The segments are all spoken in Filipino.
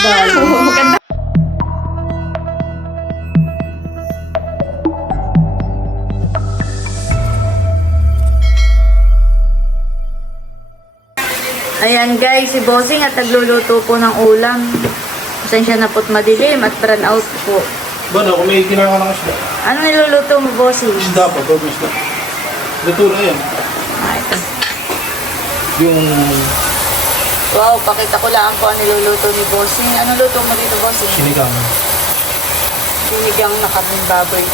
sandal. Maganda. Ayan guys, si Bossing at nagluluto po ng ulam. Pasensya na po't madilim at brown out po. Ba na, kung may ginagawa ng isda. Ano niluluto mo, Bossing? Isda pa, pag isda. Luto na yan. Ah, ito. Yung Wow, pakita ko lang po ang niluluto ni Bossing. Ano luto mo dito, Bossing? sinigang. Sinigang na kaming baboy.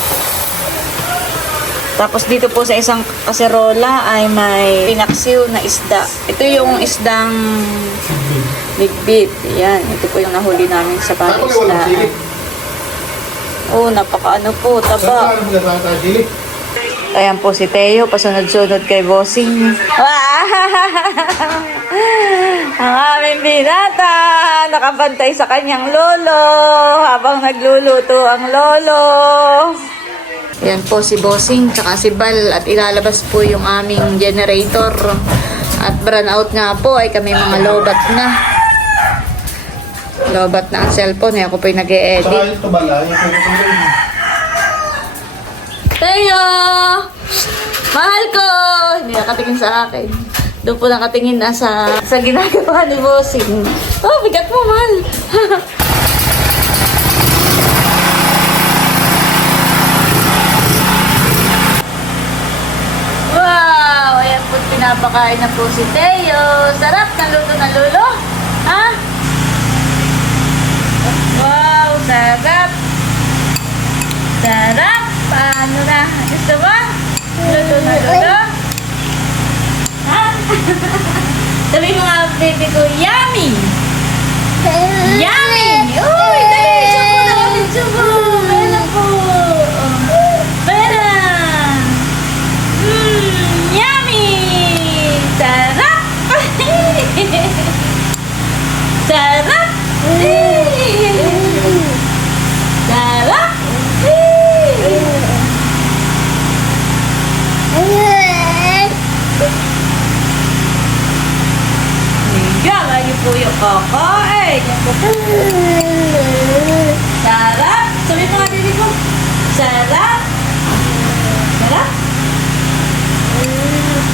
Tapos dito po sa isang kaserola ay may pinaksiw na isda. Ito yung isdang ligbit. Yan, ito po yung nahuli namin sa Ay, pag walang isda. sili. Oh, napaka ano po, taba. Saan sili? Ayan po si Teo, pasunod-sunod kay Bossing. Ang aming binata, nakabantay sa kanyang lolo, habang nagluluto ang lolo. Ayan po si Bossing, tsaka si Bal, at ilalabas po yung aming generator. At brown out nga po, ay kami mga lobat na. Lobat na ang cellphone, eh, ako po yung nag edit Saka ito bala, Teo! Mahal ko! Hindi nakatingin sa akin. Doon po nakatingin na sa, sa ginagawa ni Bossing. Oh, bigat mo, mahal. wow! Ayan po, pinapakain na po si Teo. Sarap ng luto ng lulo. Ha? Wow, sarap. Sarap! Paano na? Gusto mo? Luto na luto? Ha? Sabi mo nga, baby ko, yummy! Yummy! Uy, dali! Na kami, subo! Meron po! Meron! Mmm, yummy! Sarap! Sarap! Sarap! Po po. Sarap! Sabi mo nga dito ko. Sarap! Sarap!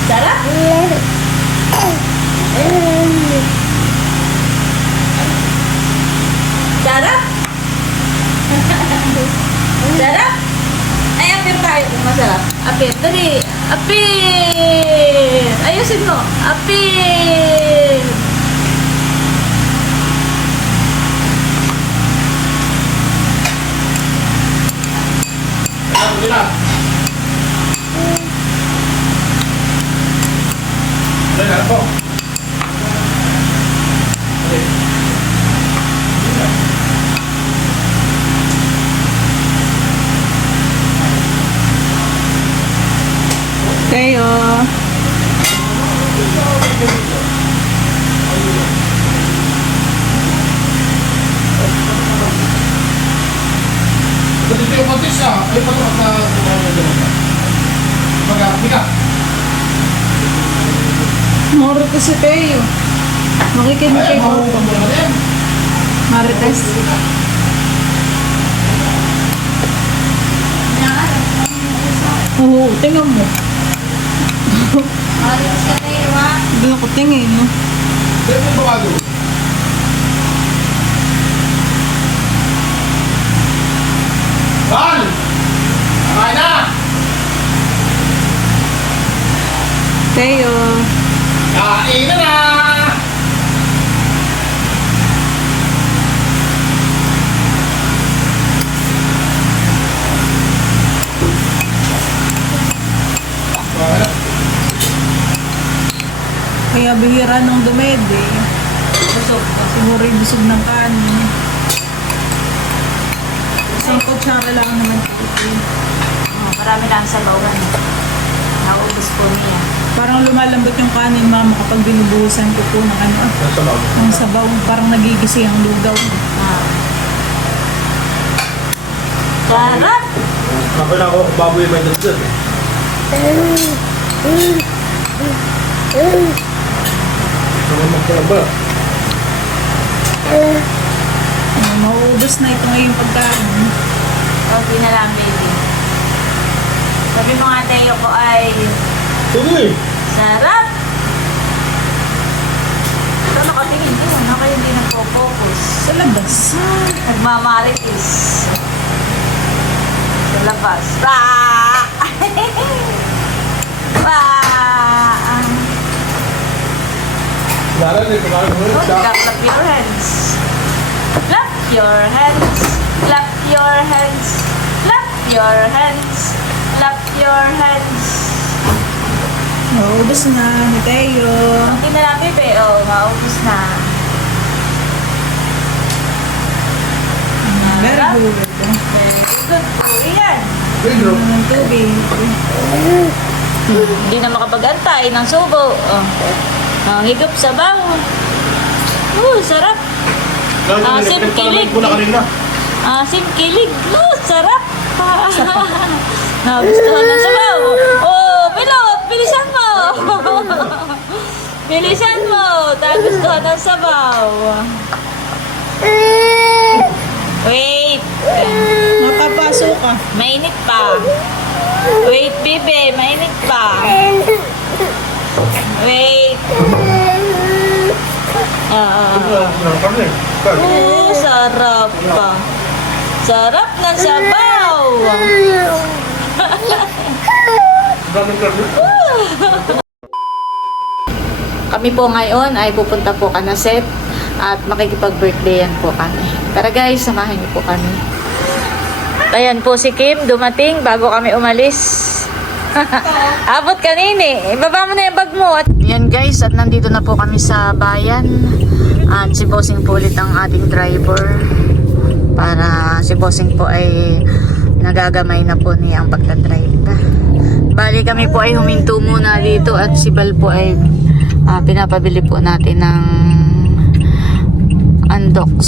Sarap! Sarap! Sarap! Ay, apir tayo kung masarap. Apir, dali! Apir! Ayusin mo! Apir! Ano nila? Ano yan po? Kayo. Kontis ah. Ay, pato at na... Maga, higa. Marites si Teo. Makikinig Ay, kay Bobo. ang buwan na yan. Marites. Oo, tingnan mo. Hindi ako tingin, no? Dito yung bawago. Teo. Kain na na! Kaya bihira nung dumede. Busog pa. Siguro yung busog ng kanin. Isang kutsara lang naman. Oh, marami lang sa bawan. Naubos po niya. Parang lumalambot yung kanin, mama, kapag binubuhusan ko po ng ano, ah, Nasa bago. ng sabaw. Parang nagigisi ang lugaw. Ah. Sarap! Kapag ako, baboy may dagdag eh. Saka magkalaba. Mauubos na ito ngayong pagkain. Okay na lang, baby. Sabi mo nga, Teo ko ay Sige. Sarap. Ito nakatingin ko, naka hindi nagpo-focus. Sa labas. Nagmamaritis. Sa labas. Bah! bah! Lara. Oh, clap, clap your hands. Clap your hands. Clap your hands. Clap your hands. Clap your hands. Mauubos na ni Teo. Ang na lang, bebe. Oh, maubos na. Very good. Very good po. Iyan. Pedro. Ang tubig. Hindi na makapag-antay ng subo. Oh. Ang higop sa bawo. Oh, sarap. Ah, Lalo, sim, kilig. na. Asim kilig. Oh, sarap. Nagustuhan ng sabaw. Oh, pilot, bilisan mo. Bilisan mo. Nagustuhan ng sabaw. Wait. Mapapasok ka. Mainit pa. Wait, bebe. Mainit pa. Wait. Ah, oh, sarap pa. Sarap ng sabaw. Kami po ngayon ay pupunta po kanaset at makikipag-birthdayan po kami. Tara guys, samahan niyo po kami. Ayan po si Kim, dumating bago kami umalis. Abot kanini. Ibaba mo na yung bag mo. Yan guys, at nandito na po kami sa bayan. At si Bossing po ulit ang ating driver. Para si Bossing po ay nagagamay na po niya ang pagdadrive. Bali kami po ay huminto muna dito at si Bal po ay ah, pinapabili po natin ng Andox.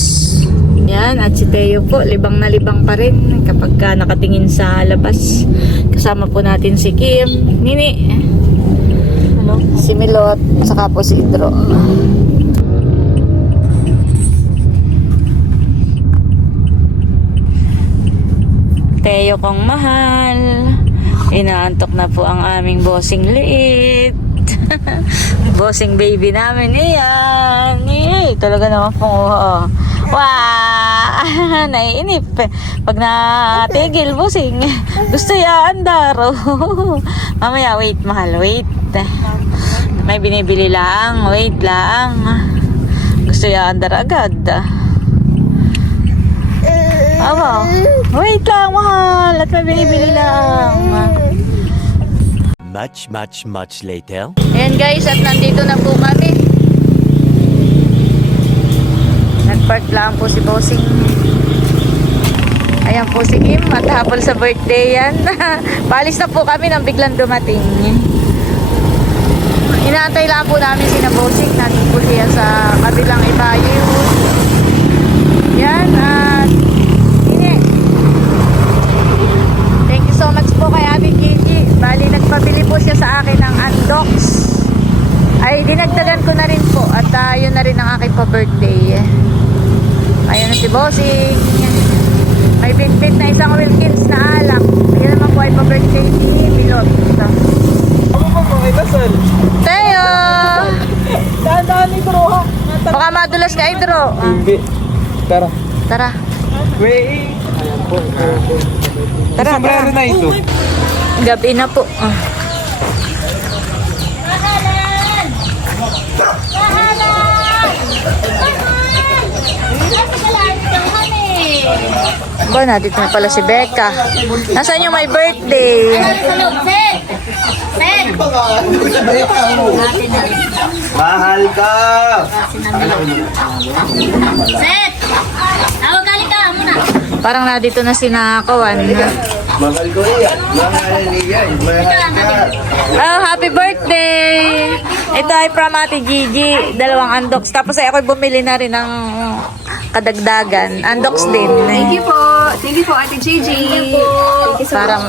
Yan, at si Teo po, libang na libang pa rin kapag ka nakatingin sa labas. Kasama po natin si Kim, Nini, ano? si Milot, saka po si Idro. Teo kong mahal. Inaantok na po ang aming bossing liit. bossing baby namin iyan. Yay, talaga naman po. Oh. Wow! Naiinip. Pag natigil, bossing. Gusto yaan daro. Mamaya, wait, mahal. Wait. May binibili lang. Wait lang. Gusto yaan daro agad. Aba, wait lang, mahal. At may binibili lang. Much, much, much later. Ayan guys, at nandito na po kami. Nagpark lang po si Bossing. Ayan po si Kim at sa birthday yan. Palis na po kami nang biglang dumating. Inaantay lang po namin si na Bossing. Nandito po siya sa kabilang ibayo. Yan at ini. Thank you so much po kay Ate Gigi. Bali, nagpabili po siya sa akin ng Andox. Ay, dinagdagan ko na rin po. At ah, yun na rin ang aking pa-birthday. Ayun na si Bossing. May bit-bit na isang Wilkins na alak. Yun naman po ay pa-birthday ni Milot. Ako pa mga inasal. Teo! Dadaan ni Bro. ha? Baka madulas ka, Idro. Hindi. Tara. tara. Wait. Ayan po. Tara, tara. na ito. Gabi na po. Ah. Ba, nandito na pala si Becca. Nasaan yung my birthday? Mahal ka! Parang nandito na si Nakawan. Mahal ko yan. Mahal niyan. Mahal ka. Oh, happy birthday! Ito ay from Ate Gigi, dalawang undox. Tapos ay ako'y bumili na rin ng kadagdagan. Undox din. Thank you po. Thank you po, Ate Gigi. Thank you so Parang,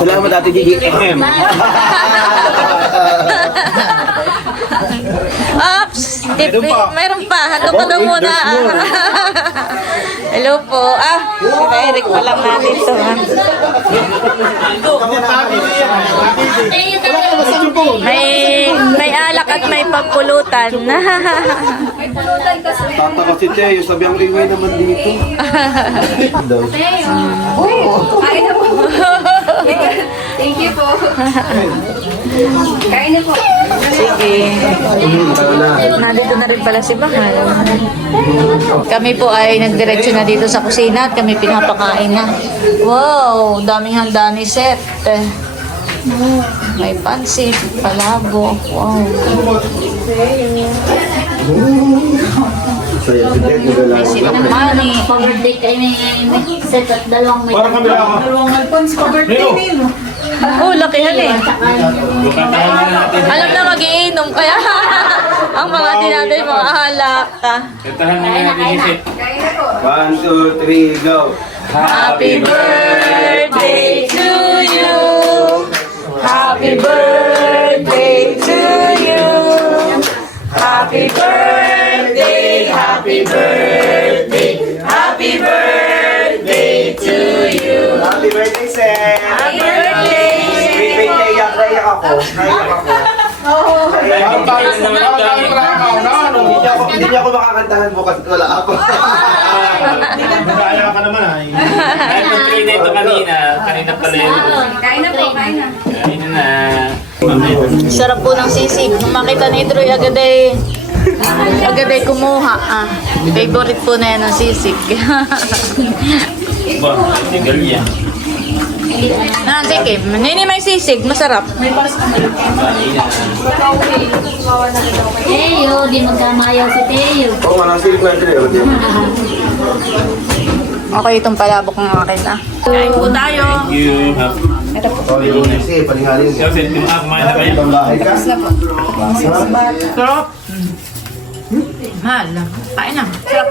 Salamat Ate Gigi. Hindi, mayroon pa. Ano pa daw muna? Hello po. Ah, si Eric pa lang natin to. ha? May, may alak at may pagpulutan. Tata kasi Teo, sabi ang ingay naman dito. Daw. Kain na po. Thank you po. Kain na po. Sige. Nandito na rin pala si Mahal. Kami po ay nagdiretso na dito sa kusina at kami pinapakain na. Wow, daming handa ni Seth. May pansit, palabo. Wow. Nagalaw. May sinamani. Pag-birthday kayo may, set at dalawang may Parang kami ako. Dalawang alpons pa birthday nilo. Oh, lakihan eh. Alam na magiinom kaya ang mga dinatay mga halak. Itahan mo na natin isip. Kain na po. One, two, three, go. Happy birthday to you. Happy birthday to you. Happy birthday, happy birthday, happy birthday to you. Happy birthday, Seth! Happy birthday. Wait, wait, naiyak, naiyak ako. Naiyak ako. Parang tayo naman ang dami na ano? Hindi niya ako, hindi niya ako makakantahan bukas wala ako. Kaya ka naman ay. Ay, pag-train na ito kanina. Kanina pala yun. Kain na po. Kain na. Ayun na. Sarap po ng sisig. Nung makita ni Troy, agad ay, agad ay kumuha. Ah, favorite po na yan ng sisig. Ba, tinggal yan. Ah, sige. Nini may sisig. Masarap. Teo, di magkamayaw si Teo. Oo. Okay, itong palabok ng akin ah. Kain po tayo. Thank you. Sorry, kasi palingaling mo. Kasi kumain na kayo. Ibang bahay ka? Sarap. Mahal. Kain na. Sarap.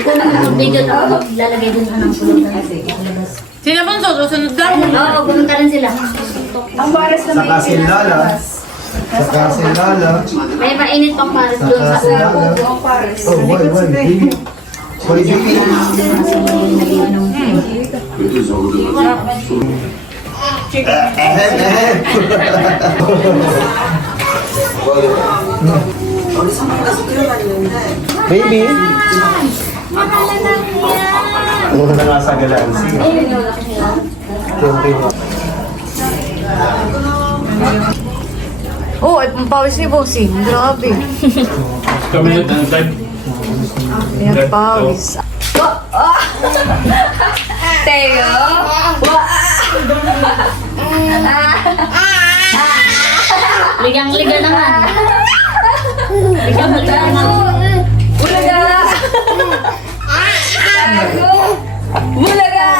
Ito na tubig doon ako. Lalagay doon ka ng pulutan. Sino po susunod lang? Oo, pumunta rin sila. Sa Kasilala. Sa Kasilala. May mainit pang pares doon sa Kasilala. Oh, why, why? Baby. Why, baby? Ehem, ehem. Baby. Muna na nga sa. Okay. Oh, ay pampawis ni Bossing. Grabe. Kami na time. Ayan, pawis. Teo. Ligang-liga naman. Ligang-liga naman. Bulaga. Tago. Bulaga.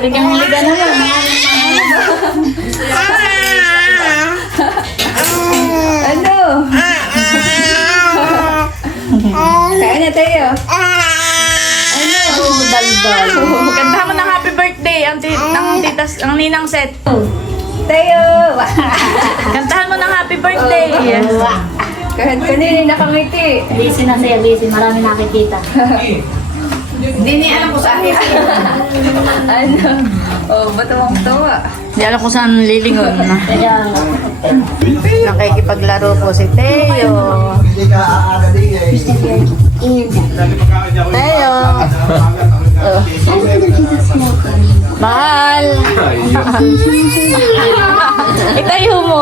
Ligang-liga naman. Ano? Kain na Teo. Oh, daldal. Kantahan mo ng happy birthday ang, tit ang titas, ang ninang set. Teo. Kantahan mo ng happy birthday. Kahit kanina nakangiti. Busy na siya, busy. Marami nakikita. Hindi niya alam kung sa akin. Ano? Oh, ba't tuwang tawa? Hindi alam kung saan lilingon. Kaya, Nakikipaglaro po si Teo. Teo. Oh. Mahal. Itayo mo.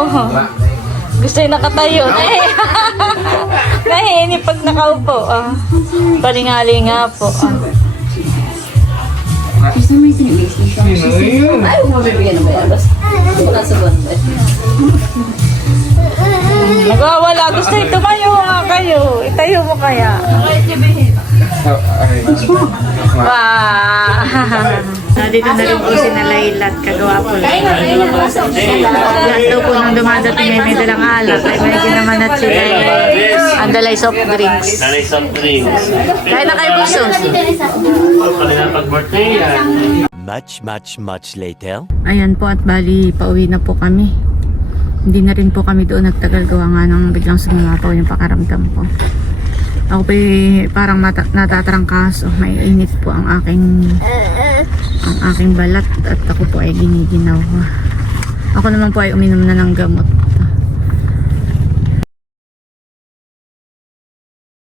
Gusto yung nakatayo. Nahi. Nahihinip pag nakaupo. Ah. Palingali nga po. Ah. Ay, mabibigyan na ba yan? Basta wala sa banda. Nagwawala. Gusto yung tumayo nga kayo. Itayo mo kaya. Wow. Nandito na rin po si Nalayla at kagawa po lang. Lahat daw po nung dumadating ay may dalang alak. Ay may ginaman at sila ay andalay soft drinks. Nanay soft drinks. Kaya na kayo puso. Pag-birthday. Much, much, much later. Ayan po at bali, pauwi na po kami. Hindi na rin po kami doon nagtagal gawa nga nang biglang sumapaw yung pakaramdam ko. Ako po parang mata- natatrangkaso. May init po ang aking ang aking balat at ako po ay giniginaw. Ako naman po ay uminom na ng gamot.